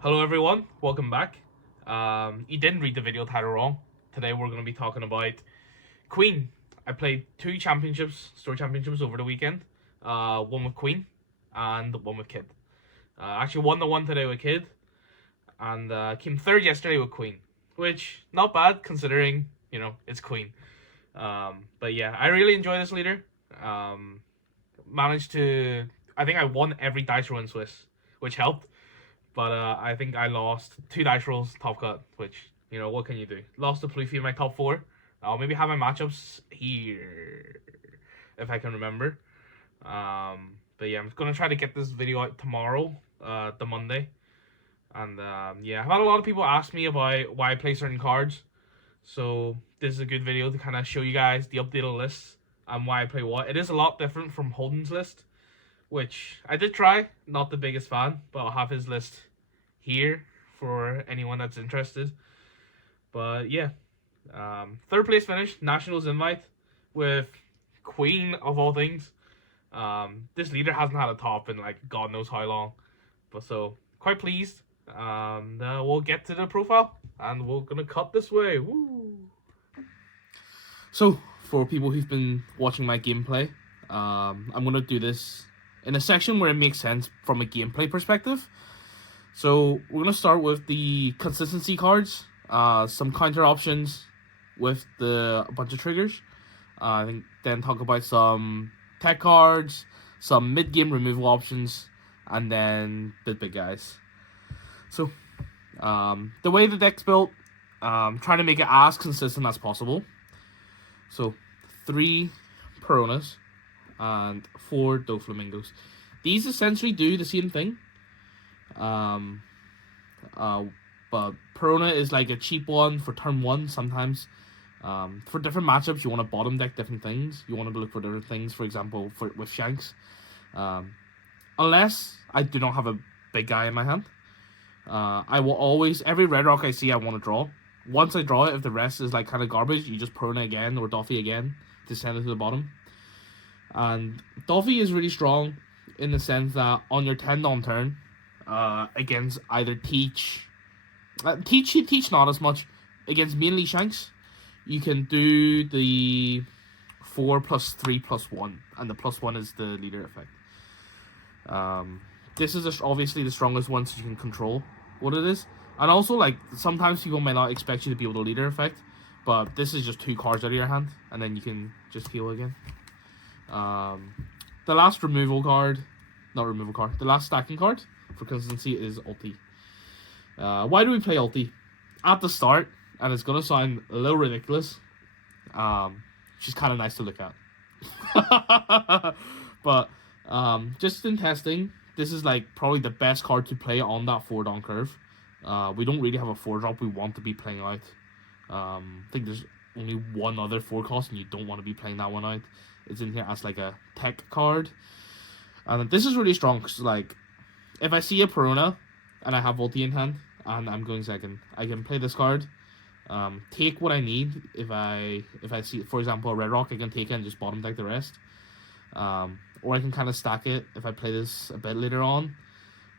Hello everyone, welcome back. You didn't read the video title wrong. Today we're going to be talking about Queen. I played two store championships over the weekend. One with Queen and one with Kid. Actually won the one today with Kid and came third yesterday with Queen, which not bad considering it's Queen. But yeah, I really enjoy this leader. Managed to, I think I won every dice roll in Swiss, which helped. But I think I lost two dice rolls top cut, which, what can you do? Lost to Pluffy in my top four. I'll maybe have my matchups here, if I can remember. But yeah, I'm going to try to get this video out tomorrow, the Monday. And yeah, I've had a lot of people ask me about why I play certain cards. So this is a good video to kind of show you guys the updated list and why I play what. It is a lot different from Holden's list, which I did try. Not the biggest fan, but I'll have his list here for anyone that's interested. But yeah, third place finish, Nationals invite with Queen of all things. This leader hasn't had a top in like God knows how long, but so quite pleased. We'll get to the profile and we're gonna cut this way. Woo! So for people who've been watching my gameplay, I'm gonna do this in a section where it makes sense from a gameplay perspective. So we're going to start with the consistency cards, some counter options with a bunch of triggers. I think then talk about some tech cards, some mid-game removal options, and then the big guys. So the way the deck's built, trying to make it as consistent as possible. So 3 Peronas and 4 Doflamingos. These essentially do the same thing. But Perona is like a cheap one for turn 1 sometimes. For different matchups, you want to bottom deck different things. You want to look for different things, for example, with Shanks. Unless I do not have a big guy in my hand. I will always, every red rock I see, I want to draw. Once I draw it, if the rest is like kind of garbage, you just Perona again or Doffy again to send it to the bottom. And Doffy is really strong in the sense that on your 10 on turn, against either Teach not as much, against mainly Shanks, you can do the 4 plus 3 plus 1, and the plus 1 is the leader effect. This is obviously the strongest one, so you can control what it is. And also, like, sometimes people may not expect you to be able to leader effect, but this is just 2 cards out of your hand, and then you can just heal again. The last the last stacking card for consistency is ulti. Why do we play ulti? At the start, and it's gonna sound a little ridiculous, she's kind of nice to look at. But just in testing, this is like probably the best card to play on that 4-down curve. We don't really have a 4-drop we want to be playing out. I think there's only one other 4 cost, and you don't want to be playing that one out. It's in here as like a tech card. And this is really strong because, like, if I see a Perona and I have ulti in hand and I'm going second, I can play this card, take what I need. If I see, for example, a red rock, I can take it and just bottom deck the rest. Or I can kind of stack it. If I play this a bit later on,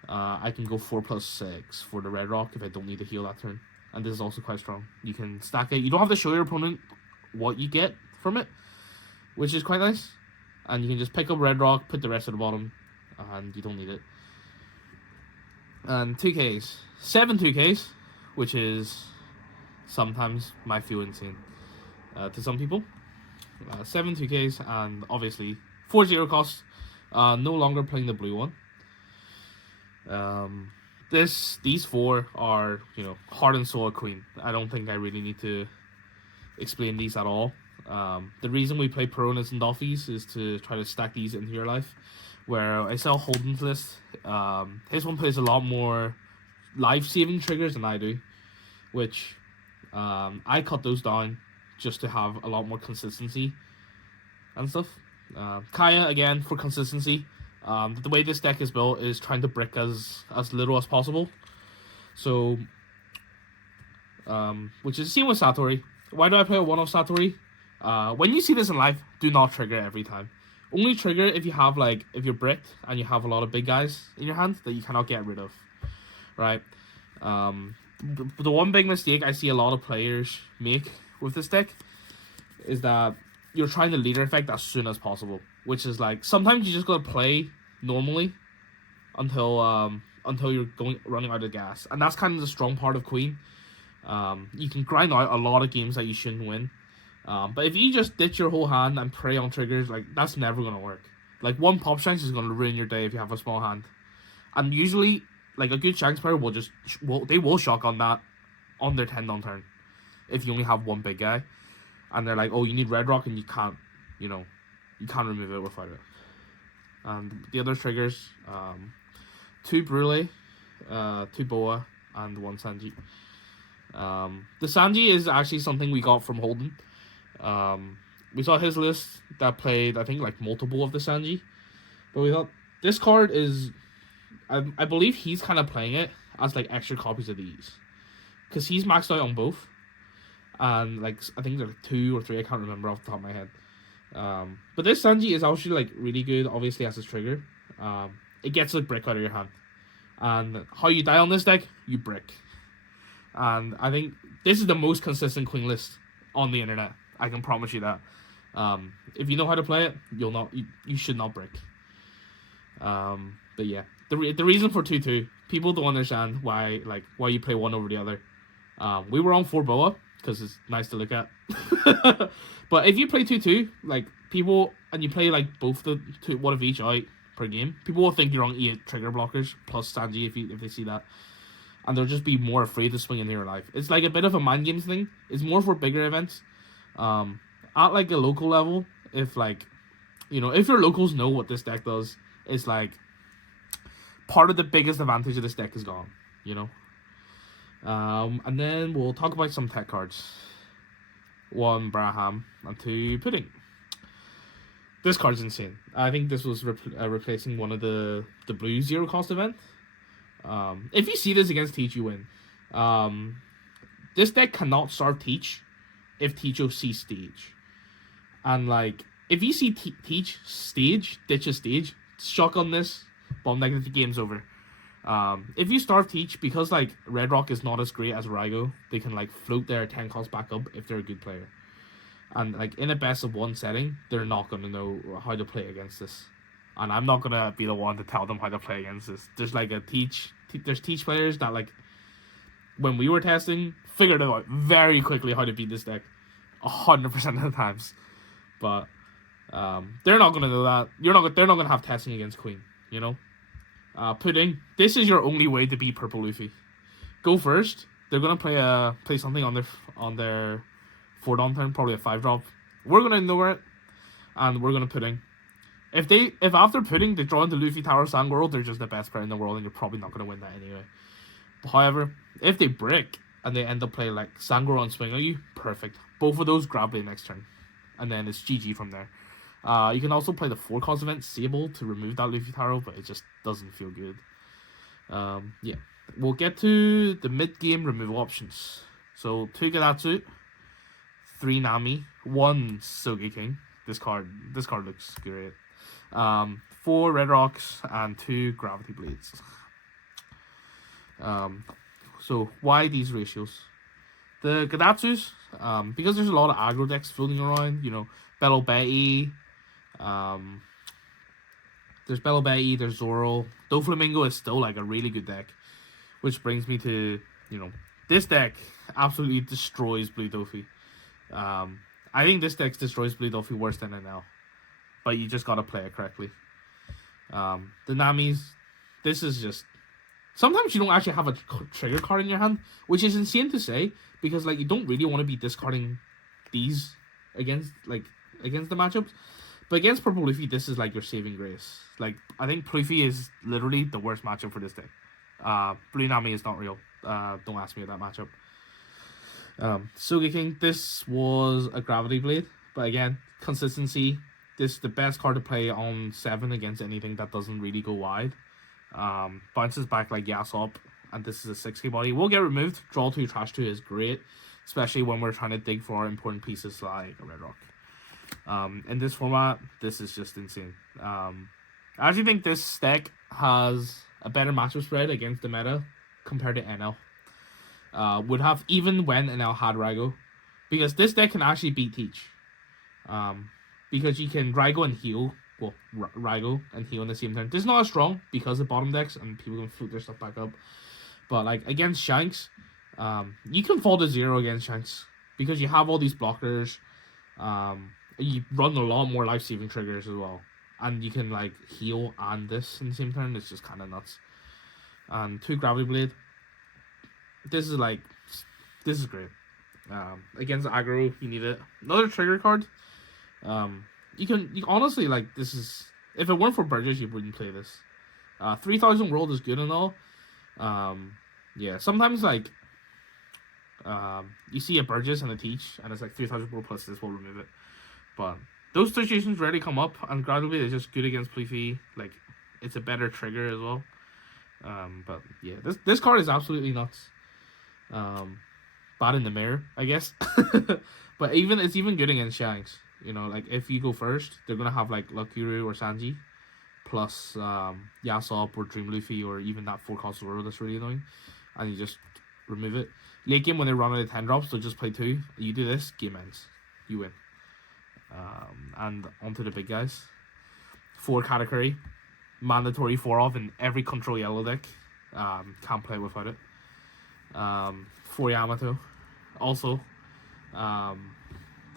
I can go 4 plus 6 for the red rock if I don't need to heal that turn. And this is also quite strong. You can stack it. You don't have to show your opponent what you get from it, which is quite nice. And you can just pick up red rock, put the rest at the bottom, and you don't need it. And 2Ks. 7 2Ks, which is sometimes might feel insane to some people. 7 2Ks, and obviously 4-0 cost. No longer playing the blue one. These 4 are, heart and soul of Queen. I don't think I really need to explain these at all. The reason we play Peronas and Doffys is to try to stack these into your life. Where I saw Holden's list, his one plays a lot more life-saving triggers than I do, which I cut those down just to have a lot more consistency and stuff. Kaya, again, for consistency. The way this deck is built is trying to brick as little as possible. So, which is the same with Satori. Why do I play a 1-off Satori? When you see this in life, do not trigger it every time. Only trigger if you have, like, if you're bricked and you have a lot of big guys in your hand that you cannot get rid of. right? The one big mistake I see a lot of players make with this deck is that you're trying to leader effect as soon as possible, which is like sometimes you just gotta play normally until you're running out of gas, and that's kind of the strong part of Queen. You can grind out a lot of games that you shouldn't win, but if you just ditch your whole hand and prey on triggers, like that's never gonna work. Like one pop shanks is gonna ruin your day if you have a small hand, and usually like a good shanks player will shotgun that on their 10 on turn if you only have one big guy, and they're like, oh, you need red rock and you can't remove it without it. And the other triggers, 2 Brule, 2 Boa, and 1 Sanji. The Sanji is actually something we got from Holden. We saw his list that played, I think, like multiple of the Sanji, but we thought this card is, I believe he's kind of playing it as like extra copies of these, because he's maxed out on both, and like I think there's like 2 or 3, I can't remember off the top of my head. But this Sanji is actually like really good, obviously as his trigger. It gets like brick out of your hand, and how you die on this deck, you brick. And I think this is the most consistent Queen list on the internet. I can promise you that. If you know how to play it, you should not brick. But yeah, the reason for 2-2, people don't understand why you play one over the other. We were on 4 Boa because it's nice to look at. But if you play 2-2, like people, and you play like both the two, one of each out per game, people will think you're on 8 trigger blockers plus Sanji if they see that, and they'll just be more afraid to swing into your life. It's like a bit of a mind games thing. It's more for bigger events. At like a local level, if like, if your locals know what this deck does, it's like part of the biggest advantage of this deck is gone. And then we'll talk about some tech cards. 1 Braham and 2 Pudding. This card's insane. I think this was replacing one of the blue 0 cost event. If you see this against Teach, you win. This deck cannot starve Teach if Teach sees stage. And like, if you see Teach stage, ditch a stage, shotgun this, bomb negative, the game's over. If you starve Teach, because like Red Rock is not as great as Rygo, they can like float their 10 cost back up if they're a good player. And like in a best of 1 setting, they're not gonna know how to play against this. And I'm not gonna be the one to tell them how to play against this. There's like there's Teach players that like, when we were testing, figured out very quickly how to beat this deck 100% of the times. But they're not gonna know that. They're not gonna have testing against Queen, Pudding, this is your only way to beat Purple Luffy. Go first. They're gonna play something on their 4 down turn, probably a 5-drop. We're gonna ignore it, and we're gonna Pudding. If after Pudding they draw into Luffy Tower Sangoro, they're just the best player in the world, and you're probably not gonna win that anyway. However, if they brick and they end up playing like Sangoro and swing at you, perfect. Both of those grab the next turn, and then it's GG from there. You can also play the 4 cost event Sable to remove that Luffy Taro, but it just doesn't feel good. Yeah, we'll get to the mid-game removal options. So 2 Gadatsu, 3 Nami, 1 Sogeking. This card looks great. 4 Red Rocks and 2 Gravity Blades. So why these ratios? The Gadatsus, because there's a lot of aggro decks floating around. Bello Betty. There's Bello Betty, there's Zoro. Doflamingo is still like a really good deck, which brings me to, this deck absolutely destroys Blue Dofi. I think this deck destroys Blue Dofi worse than NL, but you just gotta play it correctly. The Namis, this is just, sometimes you don't actually have a trigger card in your hand, which is insane to say, because like you don't really want to be discarding these against the matchups. But against Purple Luffy, this is like your saving grace. Like, I think Luffy is literally the worst matchup for this deck. Blue Nami is not real. Don't ask me about that matchup. Sogeking, this was a Gravity Blade. But again, consistency. This is the best card to play on 7 against anything that doesn't really go wide. Bounces back like Yasop. And this is a 6k body. Will get removed. Draw 2, trash 2 is great. Especially when we're trying to dig for important pieces like a Red Rock. In this format, this is just insane. I actually think this deck has a better matchup spread against the meta, compared to NL. Would have even when NL had Raigo, because this deck can actually beat Teach. Because you can Raigo and heal. Well, Raigo and heal in the same turn. This is not as strong because of bottom decks and people can float their stuff back up. But like against Shanks, you can fall to 0 against Shanks because you have all these blockers. You run a lot more life-saving triggers as well, and you can like heal and this in the same turn. It's just kind of nuts. And 2 Gravity Blade. This is great. Against aggro, you need it. Another trigger card. You honestly, like, this is, if it weren't for Burgess, you wouldn't play this. 3000 World is good and all. Yeah, sometimes like you see a Burgess and a Teach and it's like 3000 World plus this will remove it. But those situations rarely come up, and gradually they're just good against Pleafy. Like, it's a better trigger as well. But yeah, this card is absolutely nuts. Bad in the mirror, I guess. But it's even good against Shanks. You know, like if you go first, they're gonna have like Lakuru or Sanji, plus Yasop or Dream Luffy or even that 4-cost Zoro that's really annoying, and you just remove it. Late game when they run out of 10 drops, they'll just play 2. You do this, game ends. You win. And onto the big guys. 4 Katakuri, mandatory 4-off in every control yellow deck. Can't play without it. 4 Yamato, also.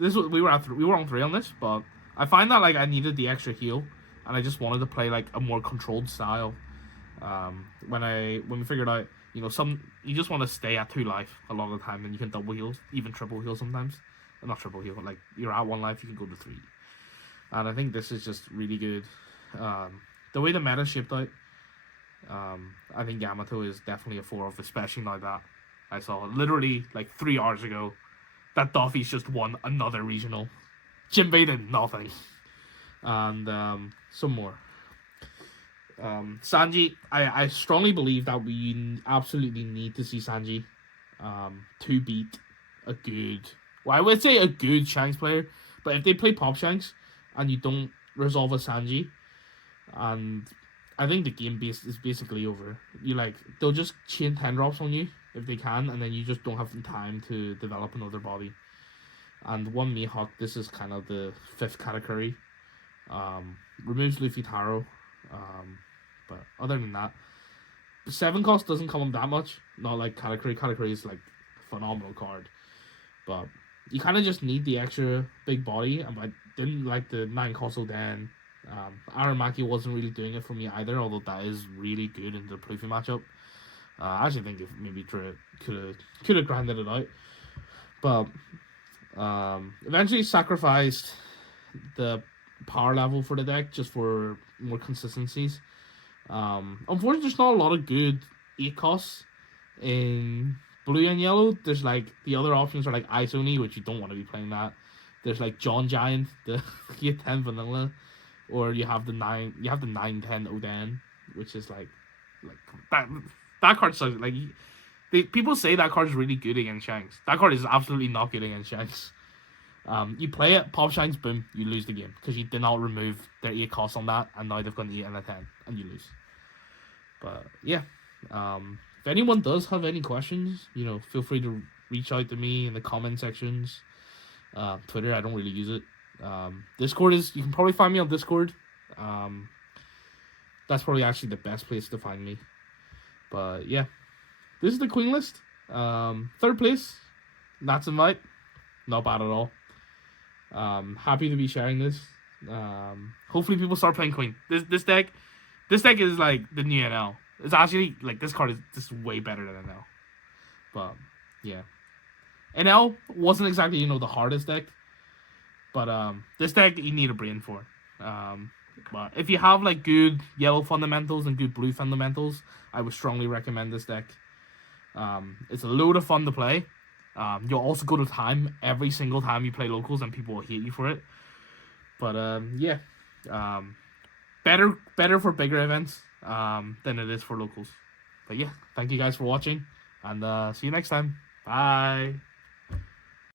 We were on 3 on this, but I find that like I needed the extra heal, and I just wanted to play like a more controlled style. When we figured out, you just want to stay at 2 life a lot of the time, and you can double heal, even triple heal sometimes. Not triple heal, like you're at 1 life, you can go to 3. And I think this is just really good. The way the meta shaped out, I think Yamato is definitely a 4-off, especially now that I saw literally like 3 hours ago that Duffy's just won another regional. Jinbei did nothing. And some more. Sanji, I strongly believe that we absolutely need to see Sanji to beat a good, well, I would say a good Shanks player, but if they play Pop Shanks and you don't resolve a Sanji, and I think the game base is basically over. They'll just chain 10 drops on you if they can, and then you just don't have the time to develop another body. And 1 Mihawk, this is kind of the 5th Katakuri. Removes Luffy Taro. But other than that, the 7 cost doesn't come up that much. Not like Katakuri. Katakuri is like a phenomenal card. But you kind of just need the extra big body. And I didn't like the 9 cost Oden. Aramaki wasn't really doing it for me either, although that is really good in the Pleafy matchup. I actually think if maybe could have grinded it out. But eventually sacrificed the power level for the deck just for more consistencies. Unfortunately, there's not a lot of good 8 costs in blue and yellow. There's like the other options are like Ice Oni, which you don't want to be playing that. There's like John Giant, the 10 vanilla, or you have the 910 Oden, which is like that card's so, like, people say that card is really good against Shanks. That card is absolutely not good against Shanks. You play it, Pop Shanks, boom, you lose the game because you did not remove their 8 costs on that, and now they've got an 8 and a 10, and you lose. But yeah, if anyone does have any questions, feel free to reach out to me in the comment sections. Twitter, I don't really use it. Discord you can probably find me on Discord. That's probably actually the best place to find me. But yeah, this is the Queen list. 3rd place, Nats Invite. Not bad at all. Happy to be sharing this. Hopefully people start playing Queen. This deck is like the new NL. It's actually like this card is just way better than NL. But yeah, NL wasn't exactly the hardest deck, but this deck you need a brain for. But if you have like good yellow fundamentals and good blue fundamentals, I would strongly recommend this deck. It's a load of fun to play. You'll also go to time every single time you play locals, and people will hate you for it. But yeah, better for bigger events than it is for locals. But yeah, thank you guys for watching, and see you next time. Bye.